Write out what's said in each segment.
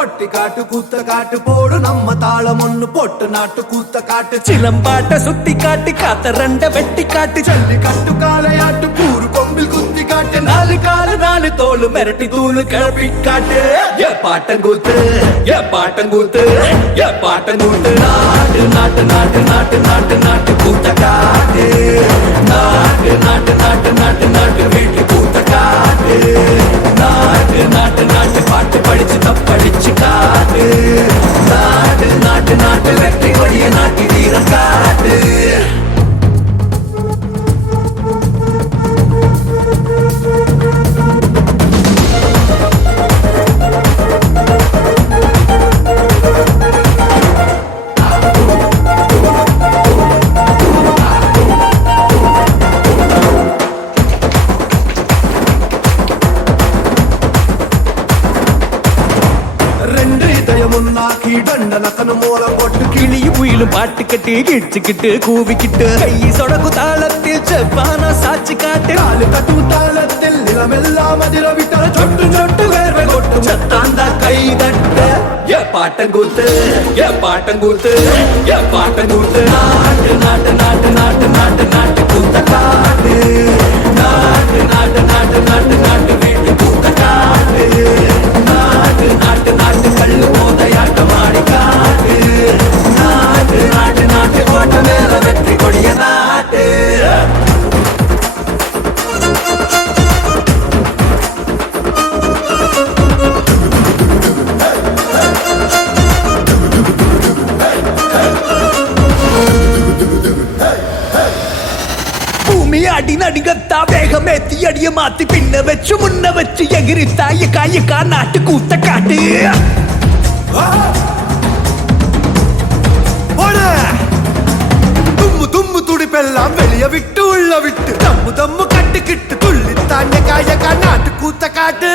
பட்டி காட்டு கூத்த காட்டு போடு நம்ம தாளம் ஒண்ணு போட்டு நாட்டு கூத்த காட்டு சிலம்பாட்ட சுத்தி காட்டு காத்த ரெண்ட வெட்டி காட்டு ஜல்லி கட்டு காலையாட்டு கூறு கொம்பில் குத்தி காட்டு நாலு காலு நாலு தோளு மிரட்டி தூளு கிளப்பி காட்டு ஏ பாட்டங்கூத்து ஏ பாட்டங்கூத்து ஏ பாட்டங்கூத்து நாட்டு நாட்டு நாட்டு நாட்டு நாட்டு நாட்டு கூத்த காட்டு நாட்டு நாட்டு நாட்டு நாட்டு நாட்டு வீட்டு கூத்த காட்டு நாட்டு நாட்டு நாட்டு பாட்டு படிச்சு தப்படிச்சு காட்டு நாட்டு நாட்டு நாட்டு வெற்றி கொடிய நாட்டி வீரம் காட்டு தண்டனக்கனு மூல போட்டு கிளியும் புயிலும் பாட்டு கட்டி கிடிச்சுக்கிட்டு கூவிக்கிட்டு கை சொடக்கு தாளத்தில் செவ்வான சாட்சி காட்டு காலு கட்டு தாளத்தில் நிலமெல்லாம் அதிர விட்டால சொட்டு சொட்டு வேர்வை கொட்டும் சத்தாந்தா கை தட்ட ஏ பாட்டங்கூத்து ஏ பாட்டங்கூத்து ஏ பாட்டங்கூத்து நாட்டு நாட்டு நாட்டு நாட்டு நாட்டு நாட்டு கூத்த காட்டு நாட்டு நாட்டு நாட்டு நாட்டு நாட்டு வீட்டு கூத்த காட்டு நாட்டு நாட்டு நாட்டு கல்லு மோதையாட்டம் ஆடி காட்டு நாட்டு நாட்டு நாட்டு கோட்டை மேல வெற்றி கொடிய நாட்டு அடி நடிகத்தா வேகமேத்தி அடிய மாத்தி பின்ன வச்சு முன்ன வச்சு எகிரித்தா காயக்கா நாட்டு கூத்த காட்டு தும்மு தும்மு துடிப்பெல்லாம் வெளிய விட்டு உள்ள விட்டு தம்மு தம்மு கட்டுக்கிட்டு துள்ளி தாண்ட காயக்கா நாட்டு கூத்த காட்டு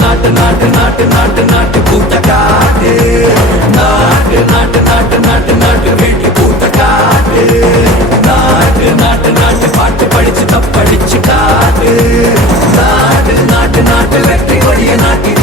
நாட்டு நாட்டு நாட்டு நாட்டு கூத்த காட்டு நாட்டு நாட்டு நாட்டு நாட்டு நாட்டு வீட்டு கூத்த காட்டு நாட்டு நாட்டு நாட்டு பாட்டு படிச்சு தப்படிச்சு காட்டு நாட்டு நாட்டு நாட்டு வெற்றி கொடிய நாட்டி